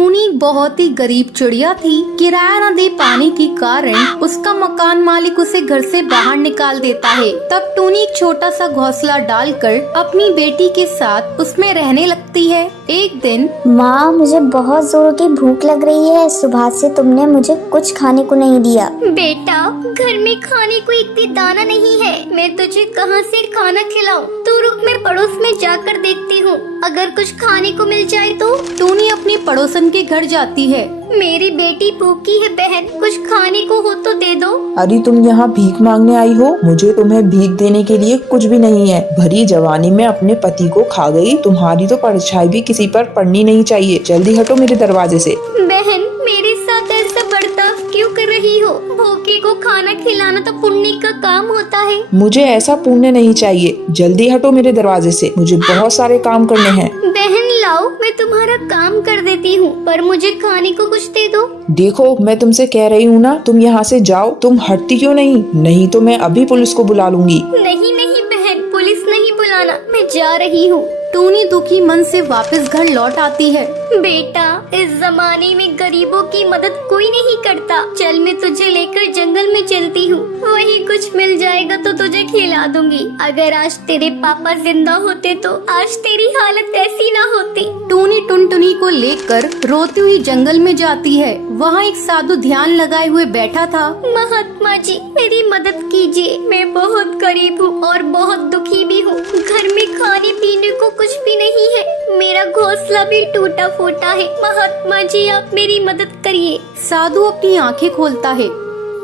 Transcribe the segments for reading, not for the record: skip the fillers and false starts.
टूनी बहुत ही गरीब चिड़िया थी। किराया न दे पाने के कारण उसका मकान मालिक उसे घर से बाहर निकाल देता है। तब टूनी एक छोटा सा घोंसला डालकर अपनी बेटी के साथ उसमें रहने लगती है। एक दिन, माँ, मुझे बहुत जोर की भूख लग रही है। सुबह से तुमने मुझे कुछ खाने को नहीं दिया। बेटा, घर में खाने को एक भी दाना नहीं है। मैं तुझे कहाँ से खाना खिलाऊं? तू रुक, मैं पड़ोस में जाकर देखती हूँ, अगर कुछ खाने को मिल जाए तो। टूनी अपनी पड़ोसन के घर जाती है। मेरी बेटी भूखी है बहन, कुछ खाने को हो तो दे दो। अरे तुम यहाँ भीख मांगने आई हो? मुझे तुम्हें भीख देने के लिए कुछ भी नहीं है। भरी जवानी में अपने पति को खा गई। तुम्हारी तो परछाई भी किसी पर पड़नी नहीं चाहिए। जल्दी हटो मेरे दरवाजे से। बहन, मेरे साथ ऐसा बर्ताव क्यों कर रही हो? भूखे को खाना खिलाना तो पुण्य का काम होता है। मुझे ऐसा पुण्य नहीं चाहिए। जल्दी हटो मेरे दरवाजे से, मुझे बहुत सारे काम करने हैं। बहन लाओ, मैं तुम्हारा काम कर देती हूँ, पर मुझे खाने को कुछ दे दो। देखो, मैं तुमसे कह रही हूँ ना, तुम यहाँ से जाओ। तुम हटती क्यों नहीं? नहीं तो मैं अभी पुलिस को बुला लूंगी। नहीं नहीं बहन, पुलिस नहीं बुलाना, मैं जा रही हूँ। टूनी दुखी मन से वापस घर लौट आती है। बेटा, इस जमाने में गरीबों की मदद कोई नहीं करता। चल, मैं तुझे लेकर जंगल में चलती हूँ, वहीं कुछ मिल जाएगा तो तुझे खिला दूंगी। अगर आज तेरे पापा जिंदा होते तो आज तेरी हालत ऐसी ना होती। टूनी टुनटुनी को लेकर रोती हुई जंगल में जाती है। वहाँ एक साधु ध्यान लगाए हुए बैठा था। महात्मा जी, मेरी मदद कीजिए। मैं बहुत गरीब हूँ और बहुत दुखी भी हूँ। घर में खाने पीने को कुछ भी नहीं है। मेरा घोंसला भी टूटा फूटा है। महात्मा जी, आप मेरी मदद करिए। साधु अपनी आंखें खोलता है।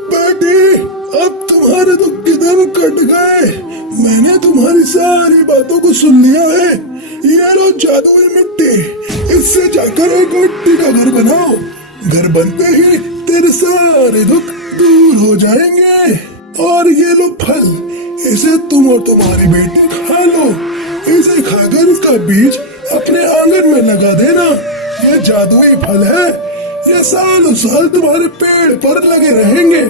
बेटी, अब तुम्हारे तो किधर कट गए? मैंने तुम्हारी सारी बातों को सुन लिया है। ये लो जादुई मिट्टी, इससे जाकर एक मिट्टी का घर बनाओ। घर बनते ही तेरे सारे दुख दूर हो जाएंगे। और ये लो फल, इसे तुम और तुम्हारी बेटी खा लो। इसे खाकर इसका बीज अपने आंगन में लगा देना। ये जादुई फल है, ये सालों साल तुम्हारे पेड़ पर लगे रहेंगे।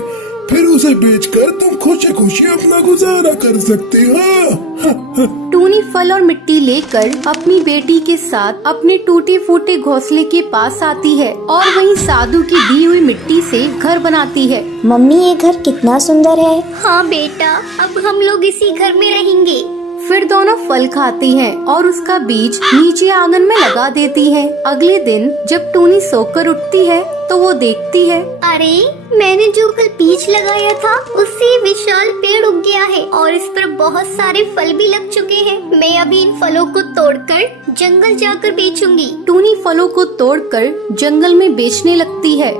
फिर उसे बेचकर तुम खुशी खुशी अपना गुजारा कर सकती हो। टूनी फल और मिट्टी लेकर अपनी बेटी के साथ अपने टूटे फूटे घोंसले के पास आती है और वहीं साधु की दी हुई मिट्टी से घर बनाती है। मम्मी, ये घर कितना सुंदर है। हाँ बेटा, अब हम लोग इसी घर में रहेंगे। फिर दोनों फल खाती हैं और उसका बीज नीचे आंगन में लगा देती हैं। अगले दिन जब टूनी सोकर उठती है तो वो देखती है, अरे, मैंने जो कल बीज लगाया था उससे विशाल पेड़ उग गया है और इस पर बहुत सारे फल भी लग चुके हैं। मैं अभी इन फलों को तोड़कर जंगल जाकर बेचूंगी। टूनी फलों को तोड़कर जंगल में बेचने लगती है।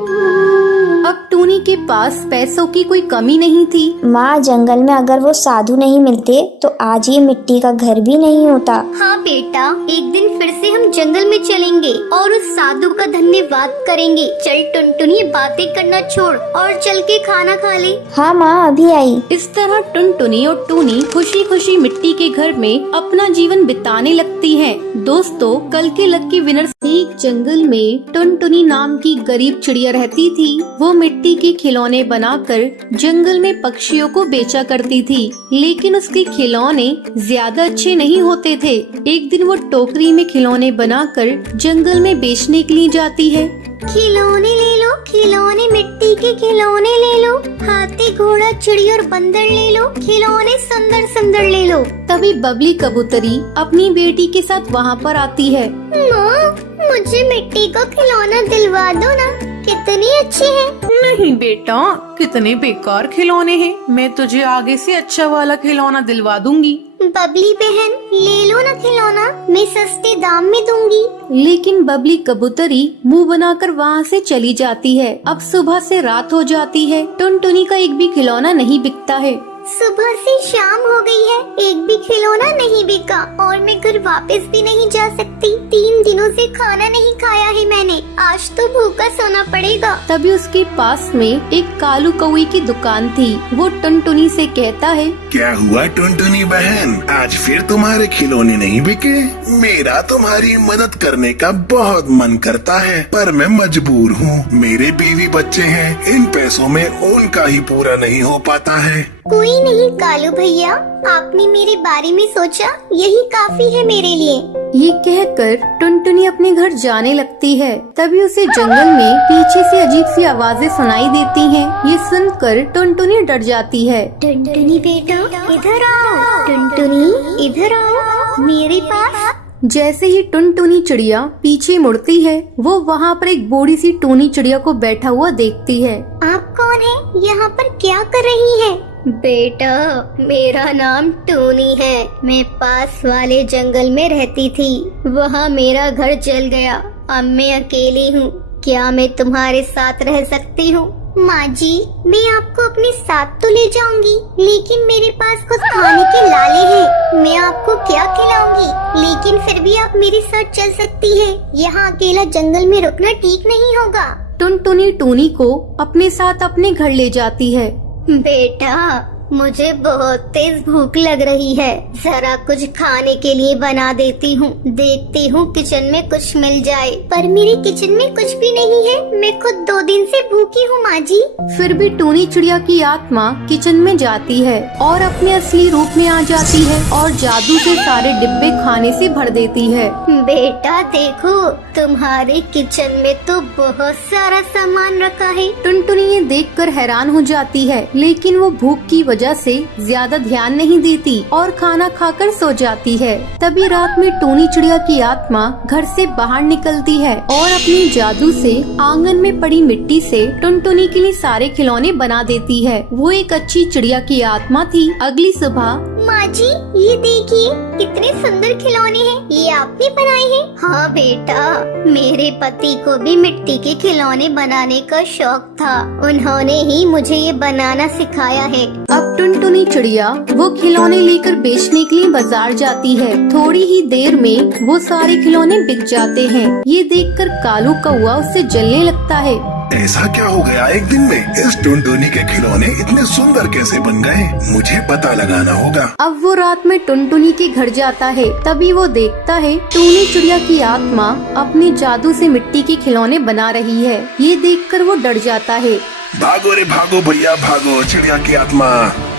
अब टूनी के पास पैसों की कोई कमी नहीं थी। माँ, जंगल में अगर वो साधु नहीं मिलते तो आज ये मिट्टी का घर भी नहीं होता। हाँ बेटा, एक दिन फिर से हम जंगल में चलेंगे और उस साधु का धन्यवाद करेंगे। चल टुनटुनी, बातें करना छोड़ और चल के खाना खा ले। हाँ माँ, अभी आई। इस तरह टुनटुनी और टूनी खुशी खुशी मिट्टी के घर में अपना जीवन बिताने लगती हैं। दोस्तों, कल के लकी विनर। एक जंगल में टुनटुनी नाम की गरीब चिड़िया रहती थी। वो मिट्टी के खिलौने बनाकर जंगल में पक्षियों को बेचा करती थी, लेकिन उसके खिलौने ज्यादा अच्छे नहीं होते थे। एक दिन वो टोकरी में खिलौने बनाकर जंगल में बेचने के लिए जाती है। खिलौने ले लो, खिलौने, मिट्टी के खिलौने ले लो। हाथी, घोड़ा, चिड़ी और बंदर ले लो। खिलौने सुंदर सुंदर ले लो। तभी बबली कबूतरी अपनी बेटी के साथ वहाँ पर आती है। माँ, मुझे मिट्टी का खिलौना दिलवा दो ना, कितनी अच्छी है। नहीं बेटा, कितने बेकार खिलौने हैं। मैं तुझे आगे से अच्छा वाला खिलौना दिलवा दूंगी। बबली बहन, ले लो ना खिलौना, मैं सस्ते दाम में दूंगी। लेकिन बबली कबूतरी मुंह बनाकर वहाँ से चली जाती है। अब सुबह से रात हो जाती है। टुनटुनी का एक भी खिलौना नहीं बिकता है। सुबह से शाम हो गई है, एक भी खिलौना नहीं बिका और मैं घर वापस भी नहीं जा सकती। 3 दिनों से खाना नहीं खाया है मैंने, आज तो भूखा सोना पड़ेगा। तभी उसके पास में एक कालू कौई की दुकान थी। वो टुनटुनी से कहता है, क्या हुआ टुनटुनी बहन, आज फिर तुम्हारे खिलौने नहीं बिके? मेरा तुम्हारी मदद करने का बहुत मन करता है, पर मैं मजबूर हूँ। मेरे बीवी बच्चे हैं, इन पैसों में उनका ही पूरा नहीं हो पाता है। कोई नहीं कालू भैया, आपने मेरे बारे में सोचा, यही काफी है मेरे लिए। ये कहकर टुनटुनी अपने घर जाने लगती है। तभी उसे जंगल में पीछे से अजीब सी आवाजें सुनाई देती हैं। ये सुनकर टुनटुनी डर जाती है। टुनटुनी बेटा इधर आओ, टुनटुनी इधर आओ मेरे पास। जैसे ही टुनटुनी चिड़िया पीछे मुड़ती है, वो वहाँ पर एक बूढ़ी सी टूनी चिड़िया को बैठा हुआ देखती है। आप कौन है? यहाँ पर क्या कर रही है? बेटा मेरा नाम टूनी है। मैं पास वाले जंगल में रहती थी, वहाँ मेरा घर जल गया। अब मैं अकेली हूँ। क्या मैं तुम्हारे साथ रह सकती हूँ? माँ जी, मैं आपको अपने साथ तो ले जाऊंगी, लेकिन मेरे पास कुछ खाने के लाले हैं। मैं आपको क्या खिलाऊंगी, लेकिन फिर भी आप मेरे साथ चल सकती है। यहाँ अकेला जंगल में रुकना ठीक नहीं होगा। टुनटुनी टूनी को अपने साथ अपने घर ले जाती है। बेटा मुझे बहुत तेज भूख लग रही है, जरा कुछ खाने के लिए बना देती हूँ। देखती हूँ किचन में कुछ मिल जाए। पर मेरे किचन में कुछ भी नहीं है। मैं खुद 2 दिन से भूखी हूँ माँ जी। फिर भी टूनी चिड़िया की आत्मा किचन में जाती है और अपने असली रूप में आ जाती है और जादू से सारे डिब्बे खाने से भर देती है। बेटा देखो, तुम्हारे किचन में तो बहुत सारा सामान रखा है। टुनटुनी ये देखकर हैरान हो जाती है, लेकिन वो भूख की वजह से ज्यादा ध्यान नहीं देती और खाना खाकर सो जाती है। तभी रात में टूनी चिड़िया की आत्मा घर से बाहर निकलती है और अपने जादू से आंगन में पड़ी मिट्टी से टुनटुनी के लिए सारे खिलौने बना देती है। वो एक अच्छी चिड़िया की आत्मा थी। अगली सुबह माँ जी ये देखिए कितने सुंदर खिलौने हैं। ये आपने बनाए हैं? हाँ बेटा, मेरे पति को भी मिट्टी के खिलौने बनाने का शौक था। उन्होंने ही मुझे ये बनाना सिखाया है। अब टुनटुनी चिड़िया वो खिलौने लेकर बेचने के लिए बाजार जाती है। थोड़ी ही देर में वो सारे खिलौने बिक जाते हैं। ये देखकर कालू कौवा उससे जलने लगता है। ऐसा क्या हो गया एक दिन में? इस टुनटुनी के खिलौने इतने सुंदर कैसे बन गए? मुझे पता लगाना होगा। अब वो रात में टुनटुनी के घर जाता है। तभी वो देखता है टूनी चिड़िया की आत्मा अपने जादू से मिट्टी के खिलौने बना रही है। ये देखकर वो डर जाता है। भागो रे भागो भैया भागो, चिड़िया की आत्मा।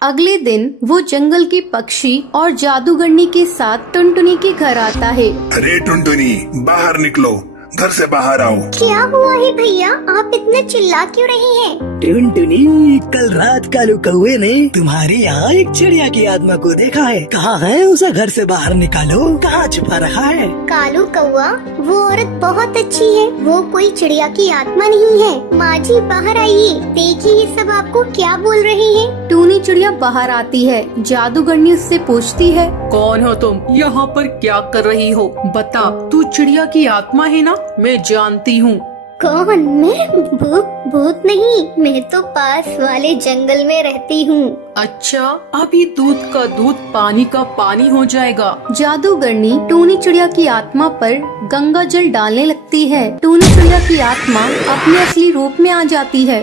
अगले दिन वो जंगल के पक्षी और जादूगरनी के साथ टुनटुनी के घर आता है। अरे टुनटुनी बाहर निकलो, घर से बाहर आओ। क्या हुआ है भैया, आप इतना चिल्ला क्यों रही हैं? टुनटुनी, कल रात कालू कौवे ने तुम्हारे यहाँ एक चिड़िया की आत्मा को देखा है। कहाँ है? उसे घर से बाहर निकालो। कहाँ छुपा रखा है? कालू कौवा, वो औरत बहुत अच्छी है। वो कोई चिड़िया की आत्मा नहीं है। माँ जी बाहर आइए, देखिए ये सब आपको क्या बोल रहे हैं। टूनी चिड़िया बाहर आती है। जादूगरनी उससे पूछती है, कौन हो तुम? यहाँ पर क्या कर रही हो? बता, तू चिड़िया की आत्मा है ना? मैं जानती हूँ। कौन? मैं? भूत नहीं, मैं तो पास वाले जंगल में रहती हूँ। अच्छा, अभी दूध का दूध पानी का पानी हो जाएगा। जादूगरनी टूनी चिड़िया की आत्मा पर गंगा जल डालने लगती है। टूनी चिड़िया की आत्मा अपने असली रूप में आ जाती है।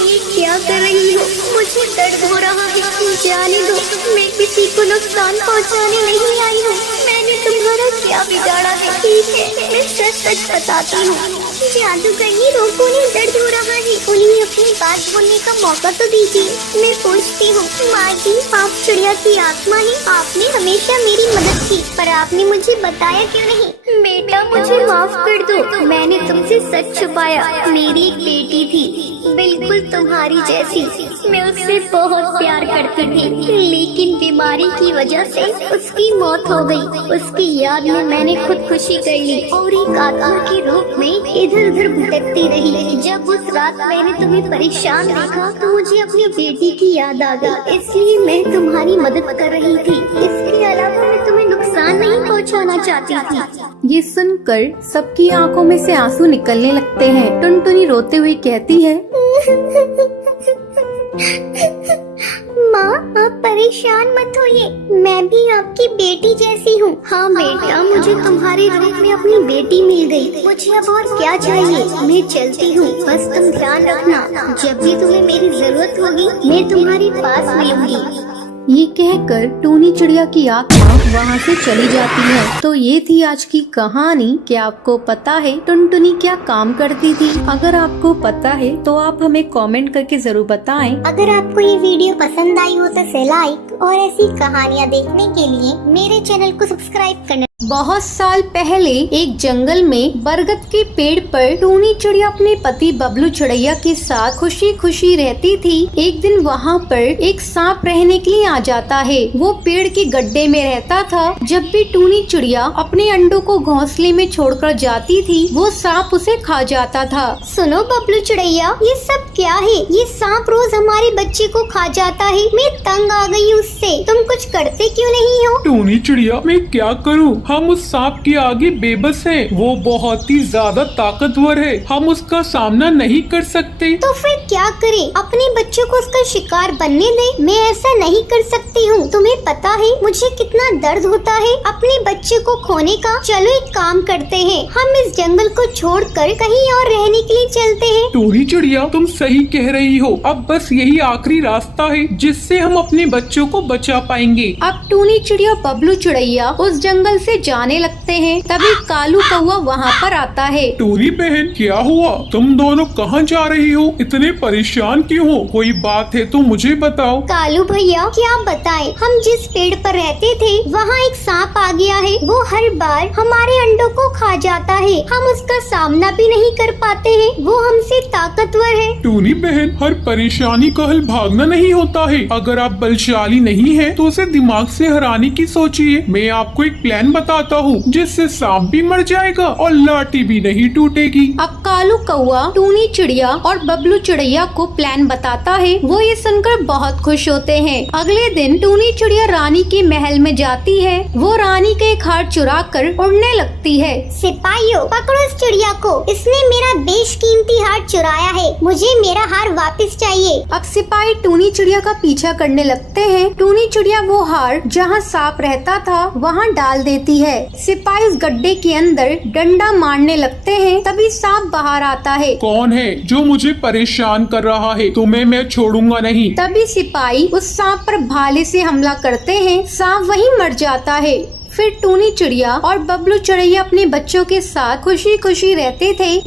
ये क्या कर रही हो? मुझे दर्द हो रहा है, जाने दो। मैं किसी को नुकसान पहुंचाने नहीं आई हूँ। मैंने तुम्हारा क्या बिगाड़ा है? ठीक है, मैं सच बताती हूँ। जादूगरनी रोको, उन्हें दर्द हो रहा है। उन्हें अपनी बात बोलने का मौका तो दीजिए। मैं पूछती हूँ, माँ जी आप चिड़िया की आत्मा है। आपने हमेशा मेरी मदद की, पर आपने मुझे बताया क्यों नहीं? बेटा मुझे माफ कर दो, मैंने तुमसे सच छुपाया। मेरी एक बेटी थी, बिल्कुल तुम्हारी जैसी। मैं उससे बहुत प्यार करती थी, लेकिन बीमारी की वजह से उसकी मौत हो गई। उसकी याद में मैंने खुदकुशी कर ली और एक आत्मा के रूप में इधर उधर भटकती रही। जब उस रात मैंने तुम्हें परेशान देखा तो मुझे अपनी बेटी की याद आ गई, इसलिए मैं तुम्हारी मदद कर रही थी। इसके अलावा मैं तुम्हें नुकसान नहीं पहुंचाना चाहती थी। ये सुनकर सबकी आंखों में से आंसू निकलने लगते हैं। टुनटुनी रोते हुए कहती है, माँ आप परेशान मत होइए, मैं भी आपकी बेटी जैसी हूँ। हाँ बेटा, मुझे तुम्हारे रूप में अपनी बेटी मिल गई। मुझे अब और क्या चाहिए? मैं चलती हूँ, बस तुम ध्यान रखना, जब भी तुम्हें मेरी जरूरत होगी मैं तुम्हारे पास मिलूंगी। ये कहकर टूनी चिड़िया की आत्मा वहाँ से चली जाती है। तो ये थी आज की कहानी। क्या आपको पता है टुनटुनी क्या काम करती थी? अगर आपको पता है तो आप हमें कमेंट करके जरूर बताएं। अगर आपको ये वीडियो पसंद आई हो तो इसे लाइक और ऐसी कहानियाँ देखने के लिए मेरे चैनल को सब्सक्राइब करना। बहुत साल पहले एक जंगल में बरगद के पेड़ पर टूनी चिड़िया अपने पति बबलू चिड़ैया के साथ खुशी खुशी रहती थी। एक दिन वहाँ पर एक सांप रहने के लिए आ जाता है। वो पेड़ के गड्ढे में रहता था। जब भी टूनी चिड़िया अपने अंडों को घोंसले में छोड़कर जाती थी, वो सांप उसे खा जाता था। सुनो बबलू चिड़ैया, ये सब क्या है? ये सांप रोज हमारे बच्चे को खा जाता है। मैं तंग आ गई उससे। तुम कुछ करते क्यों नहीं हो? टूनी चिड़िया, मैं क्या करूं? हम उस सांप के आगे बेबस हैं। वो बहुत ही ज्यादा ताकतवर है। हम उसका सामना नहीं कर सकते। तो फिर क्या करें? अपने बच्चों को उसका शिकार बनने दे। मैं ऐसा नहीं कर सकती हूँ। तुम्हें पता है मुझे कितना दर्द होता है अपने बच्चे को खोने का। चलो एक काम करते हैं, हम इस जंगल को छोड़कर कहीं और रहने के लिए चलते हैं। टूनी चिड़िया, तुम सही कह रही हो। अब बस यही आखिरी रास्ता है जिससे हम अपने बच्चों को बचा पाएंगे। अब टूनी चिड़िया बबलू चिड़ैया उस जंगल से जाने लगते हैं। तभी कालू कौवा वहाँ पर आता है। टूनी बहन, क्या हुआ? तुम दोनों कहाँ जा रही हो? इतने परेशान क्यों हो? कोई बात है तो मुझे बताओ। कालू भैया, क्या बताएं? हम जिस पेड़ पर रहते थे वहाँ एक सांप आ गया है। वो हर बार हमारे अंडों को खा जाता है। हम उसका सामना भी नहीं कर पाते हैं। वो हमसे ताकतवर है। टूनी बहन, हर परेशानी का हल भागना नहीं होता है। अगर आप बलशाली नहीं हैं, तो उसे दिमाग से हराने की सोचिए। मैं आपको एक प्लान बताता हूँ जिससे सांप भी मर जाएगा और लाठी भी नहीं टूटेगी। अब कालू कौवा टूनी चिड़िया और बबलू चिड़ैया को प्लान बताता है। वो ये सुनकर बहुत खुश होते हैं। अगले दिन टूनी चिड़िया रानी के महल में जाती है। वो रानी का एक हार चुरा कर उड़ने लगती है। सिपाहियों, पकड़ो इस चिड़िया को। इसने मेरा बेशकीमती हार चुराया है। मुझे मेरा हार वापस चाहिए। अब सिपाही टूनी चिड़िया का पीछा करने लगते हैं। टूनी चिड़िया वो हार जहाँ सांप रहता था वहाँ डाल देती है। सिपाही उस गड्ढे के अंदर डंडा मारने लगते हैं। तभी सांप बाहर आता है। कौन है जो मुझे परेशान कर रहा है? तुम्हें मैं छोड़ूंगा नहीं। तभी सिपाही उस सांप पर भाले से हमला करते हैं। सांप वहीं मर जाता है। फिर टूनी चिड़िया और बबलू चिड़ैया अपने बच्चों के साथ खुशी खुशी रहते थे।